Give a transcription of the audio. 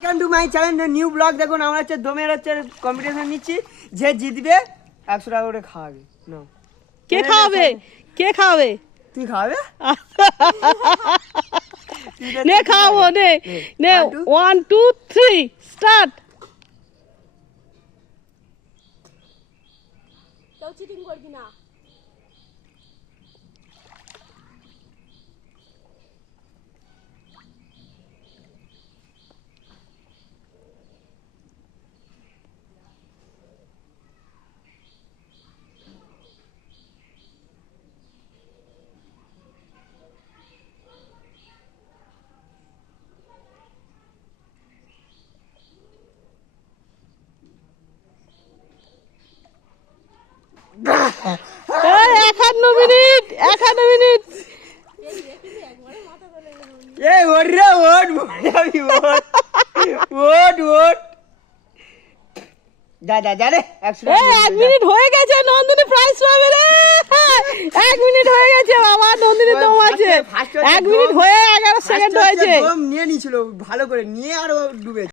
Welcome to my channel new blog দেখুন আমরা হচ্ছে দমের হচ্ছে কম্পিটিশন নিচ্ছি। যে জিতবে একশো টাকা করে খাওয়াবে। নাও কে খাওয়াবে? কে খাওয়াবে? তুই খাওয়াবে? নে খাওয়াবো নে। নে। ওয়ান টু থ্রি স্টার্ট কেউ চিটিং করবি না এই একান্ন মিনিট একান্ন মিনিট। এ ওট রে ওট মরে ওট। ওট ওট। যা যা যা রে একশো টাকা এই এক মিনিট হয়ে গেছে নন্দিনী প্রাইজ পাবে রে। এক মিনিট হয়ে গেছে বাবা নন্দিনী দম আছে এক মিনিট হয়ে এগারো সেকেন্ড হয়েছে। নিয়ে নিছিল ভালো করে নিয়ে আরও ডুবে